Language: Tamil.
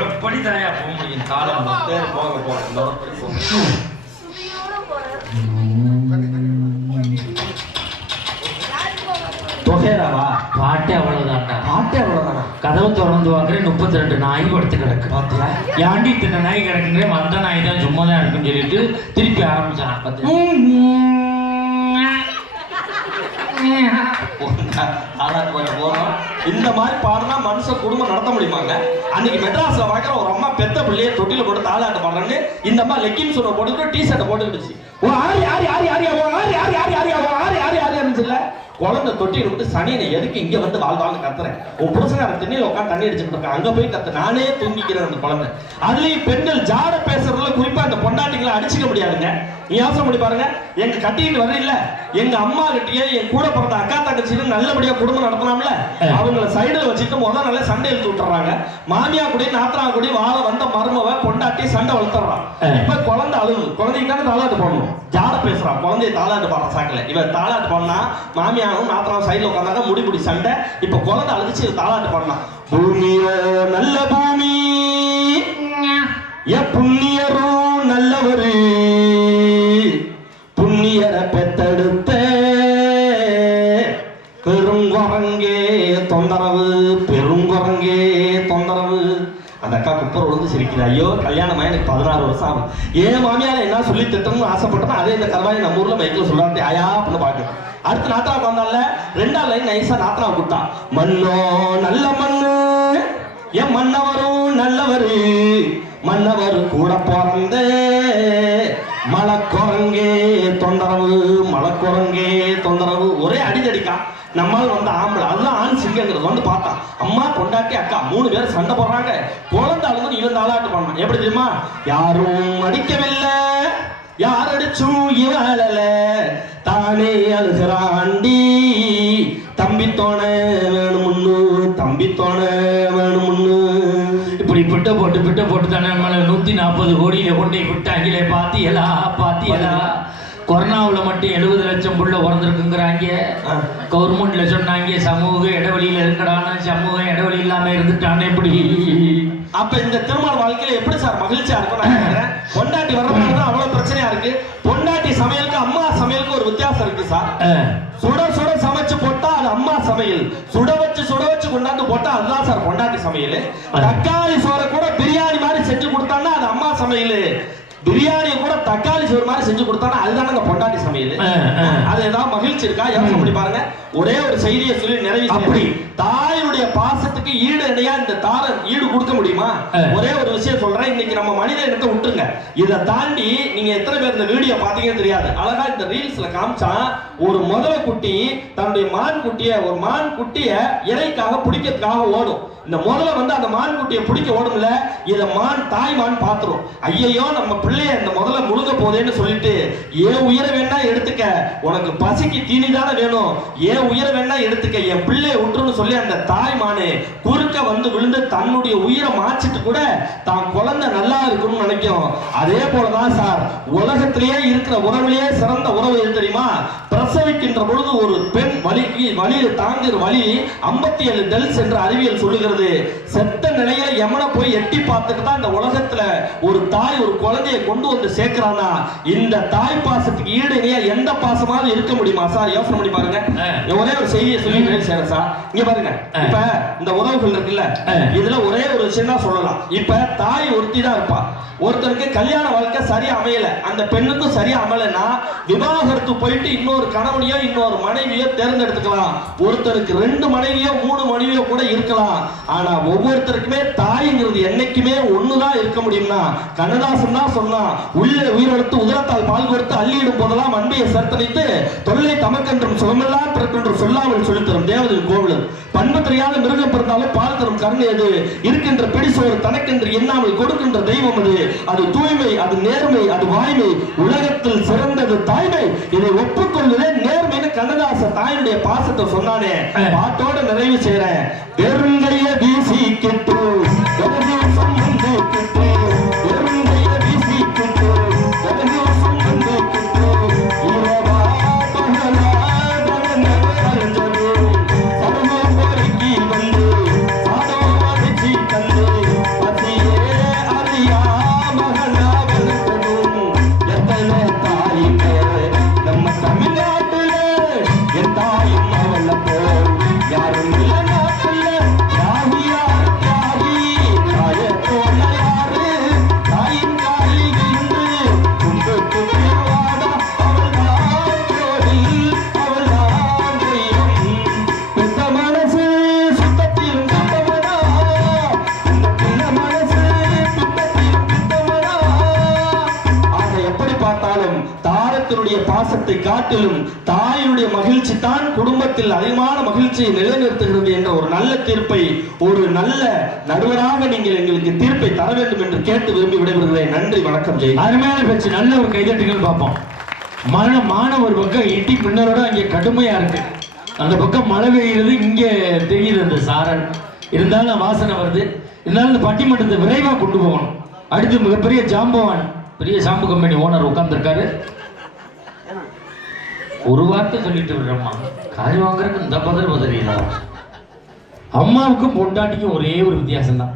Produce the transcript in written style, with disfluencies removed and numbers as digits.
முறைப்படி தாயா போக முடியும். காலம் போக போக தொகைராவா பாட்டே அவ்வளவுதான்டா. பாட்டே அவ்வளவுதானா? கதவு திறந்து வாக்குறேன் 32 நாய் படுத்து கிடக்கு. பாத்தியா ஏண்டி இத்தனை நாய் கிடக்குறேன், வந்த நாய் தான் சும்மா தான் இருக்குன்னு சொல்லிட்டு திருப்பி ஆரம்பிச்சான். பார்த்து இந்த மாதிரி பாடுனா மனுஷன் குடும்பம் நடத்த முடியுமாங்க? அன்னைக்கு மெட்ராஸ்ல வாக்கிற ஒரு அம்மா பெத்த பிள்ளைய தொட்டில போட்டு தாளாட்டு பாடுறேன்னு இந்த அம்மா லெக்கின் சொன்ன போட்டுக்கிட்டு டி ஷர்ட்டை போட்டுக்கிடுச்சு. ஓ ஆரி ஆரி ஆரி ஆரியா ஓ ஆரி ஆரி ஆரி ஆரியா ஓ ஆரி ஆரி ஆரியான்னு இல்ல குழந்தை தொட்டியில் விட்டு சனியனை எதுக்கு இங்க வந்து வாழ்வாள்னு கத்துறேன். உன் புருஷனார திண்ணையில உட்காந்து தண்ணி அடிச்சுட்டு இருக்கான், அங்க போய் கத்து நானே தூங்கிக்கிறேன். அந்த குழந்தை அதுலயும் பெண்கள் ஜாட பேசுறதுல குறிப்பா அந்த பொண்டாட்டிகளை அடிச்சுக்க முடியாதுங்க. நீ யோசனை பண்ணி பாருங்க. எங்க கட்டிட்டு வர இல்ல எங்க அம்மா கிட்டயே என் கூட பிறந்த அக்கா தங்கச்சின்னு நல்லபடியா குடும்பம் நடத்தலாம்ல, அவங்கள சைடுல வச்சுட்டு முதல் நாளே சண்டை இழுத்து விட்டுறாங்க. மாமியா கூட நாத்தனா கூட வாழ வந்த மருமவ பொண்டாட்டி சண்டை வளர்த்துறான். இப்ப குழந்தை அழுகு, குழந்தைக்கு தானே தாளாட்டு போடணும். ஜாட பேசுறான், குழந்தைய தாளாட்டு பாடுற சாக்கல இவன் தாளாட்டு பண்ணா மாமியாவும் நாத்தனாவும் சைடுல உட்காந்தாங்க முடிபுடி சண்டை. இப்ப குழந்தை அழுதுச்சு தாளாட்டு பண்ணான். பூமியோ நல்ல பூமி என் புண்ணியரும் நல்லவரு, புண்ணியரை பெத்தெடுத்த பெருங்குரங்கே தொந்தரவு, பெருங்குரங்கே தொந்தரவு. அந்த அக்கா குப்பர் விழுந்து சிரிக்குது. ஐயோ கல்யாணமா எனக்கு 16 வருஷம் ஆகும். ஏன் மாமியால என்ன சொல்லி திட்டணும்னு ஆசைப்பட்டேன். அதே இந்த கருவாய் நம்ம ஊர்ல மைக்கில் சொல்றாரு ஐயா அப்படின்னு பாக்குறேன். அடுத்து நாத்தனா வந்தால 2ஆம் லைன் நைசா நாத்தனா கூட்டா. மண்ணோ நல்ல மண்ணு என் மன்னவரும் நல்லவரு, மன்னவர் கூட பிறந்த மலக்குரங்கே தொந்தரவு, மலக்குரங்கே தொந்தரவு. ஒரே அடிக்கடிக்கா நம்மால் வந்து ஆம்பளை அதுதான் ஆண் சிங்கங்கிறது வந்து பார்த்தா அம்மா பொண்டாட்டி அக்கா 3 பேர் சண்டை போடுறாங்க. குழந்தை அழுது இவன் தாளாட்டு பண்ணான். எப்படி தெரியுமா? யாரும் அடிக்கவில்லை, யார் அடிச்சும் இவளல, தானே அழுகிறாண்டி, தம்பித்தோண வேணும்னு, தம்பித்தோண வேணும்னு. இப்படி பிட்ட போட்டு தானே நம்மள 140 கோடியில கொண்டு விட்டாங்களே. பாத்தியலா பாத்தியலா? கொரோனாவில் மட்டும் 70 லட்சம் புள்ள பிறந்திருக்குங்கிறாங்க. கவர்மெண்ட்ல சொன்னாங்க சமூக இடைவெளியில இருக்கடான, சமூக இடைவெளி இல்லாம இருந்துட்டானே. எப்படி அப்ப இந்த திருமண வாழ்க்கையில எப்படி சார் மகிழ்ச்சியா இருக்கும்? நான் கேட்கிறேன். பொண்டாட்டி வர்றதுனால அவ்வளவு பிரச்சனையா இருக்கு. பொண்டாட்டி சமையலுக்கு அம்மா சமையலுக்கு ஒரு வித்தியாசம் இருக்கு சார். சுட சுட சமைச்சு போட்டா அது அம்மா சமையல், சுட வச்சு கொண்டாந்து போட்டா அதுதான் சார் பொண்டாட்டி சமையல். தக்காளி சோறை கூட பிரியாணி மாதிரி செஞ்சு கொடுத்தாங்கன்னா அது அம்மா சமையல், பிரியாணியை கூட தக்காளி சோறு மாதிரி செஞ்சு கொடுத்தாங்கன்னா அதுதானே அந்த பொண்டாட்டி சமையல். அது ஏதாவது மகிழ்ச்சி இருக்கா? யோசனை பண்ணி பாருங்க. ஒரே ஒரு செய்தியை சொல்லி நிறைவு. அப்படி தாயுடைய பாசத்துக்கு ஈடு இணையா இந்த தாரம் ஈடு கொடுக்க முடியுமா? ஒரே ஒரு விஷயம் சொல்றேன். இன்னைக்கு நம்ம மனித இனத்தை விட்டுருங்க, இதை தாண்டி நீங்க எத்தனை பேர் இந்த வீடியோ பாத்தீங்கன்னு தெரியாது. அழகா இந்த ரீல்ஸ்ல காமிச்சா ஒரு முதல குட்டி தன்னுடைய மான் குட்டிய, ஒரு மான் குட்டிய இறைக்காக பிடிக்கிறதுக்காக ஓடும். இந்த முதல்ல வந்து அந்த மான் குட்டியை பிடிக்க ஓடும்ல, இத மான் தாய் மான் பாத்துரும். ஐயோ நம்ம பிள்ளைய இந்த முதல்ல முழுங்க போதேன்னு சொல்லிட்டு ஏன் உயிரை வேணா எடுத்துக்க, உனக்கு பசிக்கு தீனி தானே வேணும், ஏன் உயிரை வேணா எடுத்துக்க, என் பிள்ளைய விட்டுருன்னு சொல்லி அந்த தாய் மானு குறுக்க வந்து விழுந்து தன்னுடைய உயிரை மாச்சிட்டு கூட தான் குழந்தை நல்லா இருக்கும்னு நினைக்கும். அதே போலதான் சார் உலகத்திலேயே இருக்கிற உறவுலேயே சிறந்த உறவு எது தெரியுமா? பிரசவிக்கின்ற பொழுது ஒரு பெண் வலி தாங்குற வலி 57 டெல்ஸ் என்று அறிவியல் சொல்லுகிறது. செத்த நிலையில யமனை போய் எட்டி பார்த்துட்டு தான் இந்த உலகத்துல ஒரு தாய் ஒரு குழந்தையை கொண்டு வந்து சேர்க்கிறானா, இந்த தாய் பாசத்துக்கு ஈடு இணையா எந்த பாசமாவது இருக்க முடியுமா சார்? யோசனை பண்ணி பாருங்க. ஒரே ஒரு செய்தியை சொல்லி சார் இங்க பாருங்க. இப்ப இந்த உறவுகள் இருக்குல்ல, இதுல ஒரே ஒரு விஷயம் தான் சொல்லலாம். இப்ப தாய் ஒருத்தி தான் இருப்பா. ஒருத்தருக்கு கல்யாண வாழ்க்கை சரியா அமையல, அந்த பெண்ணுக்கும் சரியா அமையலன்னா விவாகரத்து போயிட்டு இன்னொரு கணவனையோ இன்னொரு மனைவியோ தேர்ந்தெடுத்துக்கலாம். ஒருத்தருக்கு 2 மனைவியோ 3 மனைவியோ கூட இருக்கலாம். ஆனா ஒவ்வொருத்தருக்குமே தாய்ங்கிறது என்னைக்குமே ஒண்ணுதான் இருக்க முடியும்னா கண்ணதாசன் தான் சொன்னா, உள்ள உயிரெடுத்து உதரத்தால் பால் கொடுத்து அள்ளியிடும் போதெல்லாம் அன்பியை சர்த்தனைத்து தொல்லை தமக்கென்றும் சுகமெல்லாம் பிறக்கென்றும் சொல்லாமல் சொல்லித்தரும் தேவதை கோவில். பண்பு தெரியாத மிருகம் பிறந்தாலும் பால் தரும் கருணை அது, இருக்கின்ற பிடிசோறு தனக்கென்று எண்ணாமல் கொடுக்கின்ற தெய்வம் அது. அது தூய்மை, அது நேர்மை, அது வாய்மை, உலகத்தில் சிறந்தது தாய்மை, இதை ஒப்புக்கொள்வதே நேர்மைன்னு கண்ணதாசன் தாயுடைய பாசத்தை சொன்னானே. பாட்டோட நிறைவு செய்யறேன். வெறுங்கைய வீசி கிட்டு வந்து சாதம் வச்சு தந்து பசியே தாரத்தினுடைய பாசத்தை காட்டிலும் தாயினுடைய மகிழ்ச்சி தான் குடும்பத்தில் அதிகமான மகிழ்ச்சியை நிலைநிறுத்துகிறது என்ற ஒரு நல்ல தீர்ப்பை ஒரு நல்ல நடுவராக நீங்கள் எங்களுக்கு தீர்ப்பை தர வேண்டும் என்று கேட்டு விரும்பி விடைபெறுகிறேன். நன்றி, வணக்கம். ஜெய். அருமையான பேச்சு, நல்ல ஒரு கைதட்டுகள் பார்ப்போம். ஒரு பக்கம் இட்டி பின்னரோட அங்கே கடுமையா இருக்கு, அந்த பக்கம் மழை பெய்யுறது, இங்கே தெரியுது அந்த சாரல். இருந்தாலும் வாசனை வருது. இருந்தாலும் இந்த பட்டிமன்றத்தை விரைவாக கொண்டு போகணும். அடுத்து மிகப்பெரிய ஜாம்பவான், பெரிய ஷாம்பு கம்பெனி ஓனர் உட்கார்ந்துருக்காரு. ஒரு வார்த்தை சொல்லிட்டு விடுறம்மா, காய் வாங்குறதுக்கு இந்த பதறீங்களா? அம்மாவுக்கும் பொண்டாட்டிக்கும் ஒரே ஒரு வித்தியாசம் தான்.